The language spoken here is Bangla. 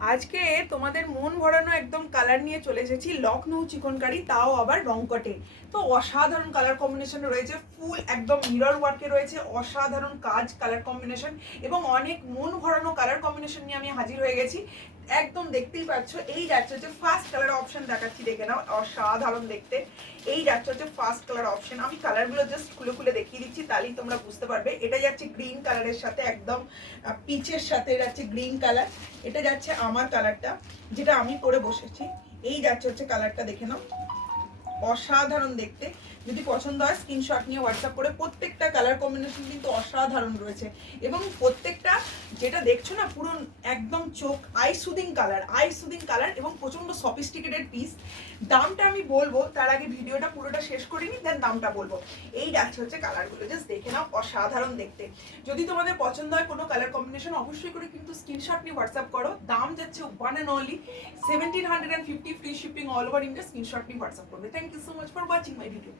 আজকে তোমাদের মন ভরানো একদম কালার নিয়ে চলে এসেছি, লখনৌ চিকনকারি, তাও আবার রংকটে। তো অসাধারণ কালার কম্বিনেশন রয়েছে, ফুল একদম মিরর ওয়ার্কে রয়েছে, অসাধারণ কাজ কালার কম্বিনেশন এবং অনেক মন ভরানো কালার কম্বিনেশন নিয়ে আমি হাজির হয়ে গেছি। একদম দেখতেই পাচ্ছ, এই যাচ্ছে হচ্ছে ফার্স্ট কালার অপশন দেখাচ্ছি, দেখে নাও, অসাধারণ দেখতে। এই যাচ্ছে হচ্ছে ফার্স্ট কালার অপশন, আমি কালারগুলো জাস্ট খুলে খুলে দেখিয়ে দিচ্ছি, তাহলেই তোমরা বুঝতে পারবে। এটা যাচ্ছে গ্রিন কালারের সাথে, একদম পিচের সাথে যাচ্ছে গ্রিন কালার। এটা যাচ্ছে আমার কালারটা, যেটা আমি পরে বসেছি। এই যাচ্ছে হচ্ছে কালারটা, দেখে নাও, অসাধারণ দেখতে। যদি পছন্দ হয় স্ক্রিনশট নিয়ে হোয়াটসঅ্যাপ করে। প্রত্যেকটা কালার কম্বিনেশন কিন্তু অসাধারণ রয়েছে এবং প্রত্যেকটা যেটা দেখছো না, পুরো একদম চোখ আই সুদিং কালার এবং প্রচন্ড সফিস্টিকেটেড পিস। দামটা আমি বলবো, তার আগে ভিডিওটা পুরোটা শেষ করিনি, দেন দামটা বলবো। এই যাচ্ছে হচ্ছে কালারগুলো, জাস্ট দেখে নাও, অসাধারণ দেখতে। যদি তোমাদের পছন্দ হয় কোনো কালার কম্বিনেশন, অবশ্যই করে কিন্তু স্ক্রিনশট নিয়ে হোয়াটসঅ্যাপ করো। দাম যাচ্ছে one and only 1750, free shipping all over India. Screenshot নিয়ে হোয়াটসঅ্যাপ করবে। Thank you so much for watching my video.